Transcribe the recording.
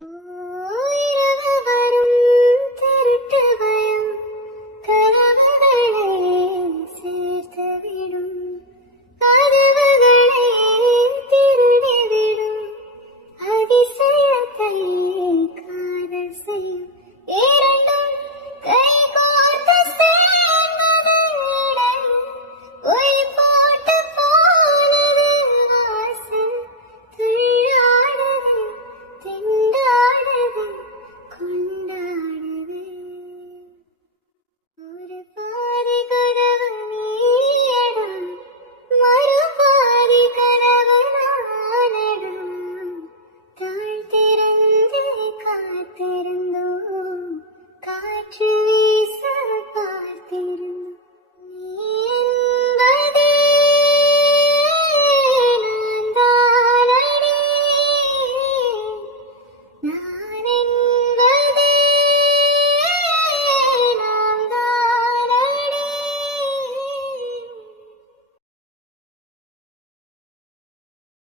இரவு வரும் திருட்டு பயம் கனவுகளை சேர்த்துவிடும், கதவுகளை திருடிவிடும், அதிசயத்தை காதல் செய்யும், இரண்டும் கைகோர்த்து சேர்ந்ததுடன் உயிர் போட்டு போனது வாசல், துள்ளாடுது திண்டாடுது கொண்டாடுது. ஒரு பாதி கதவு நீயடா, மறு பாதி கதவு நானடா, தாழ்த்திருந்து காத்திருந்தோம், காற்று வீச பார்த்திருந்தோம். நீ என்பதே நான் தானடி, நான்